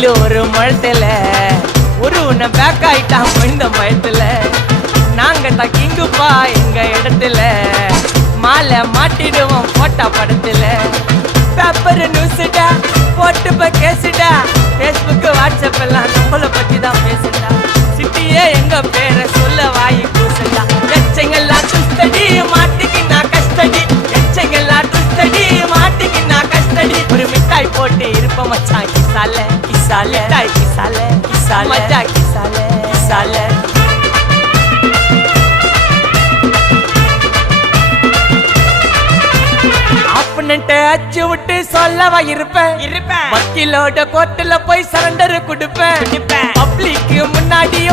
வெயில் ஒரு மழத்துல ஒரு உன்னை பேக் ஆயிட்டான் இந்த பயத்துல நாங்க தான் கிங்குப்பா எங்க இடத்துல மாலை மாட்டிடுவோம் போட்டா படத்துல பேப்பர் நியூஸ்டா போட்டு கேசுடா Facebook வாட்ஸ்அப் எல்லாம் நம்மள பத்தி தான் பேசுடா சிட்டியே எங்க பேரை சொல்ல வாய் கூசுடா எச்சங்கெல்லாம் துஸ்தடி மாட்டிக்கு நான் கஸ்டடி எச்சங்கெல்லாம் துஸ்தடி மாட்டிக்கு நான் கஸ்டடி ஒரு மிட்டாய் போட்டு இருப்ப மச்சான் கிசால கிசால மிட்டாய் கிசால கிசால மச்சா கிசால கிசால அச்சு விட்டு சொல்லவா இருப்பேன் வக்கீலோட கோர்ட்டுல போய் சரண்டர் கொடுப்பேன் பப்ளிக்கு முன்னாடியும்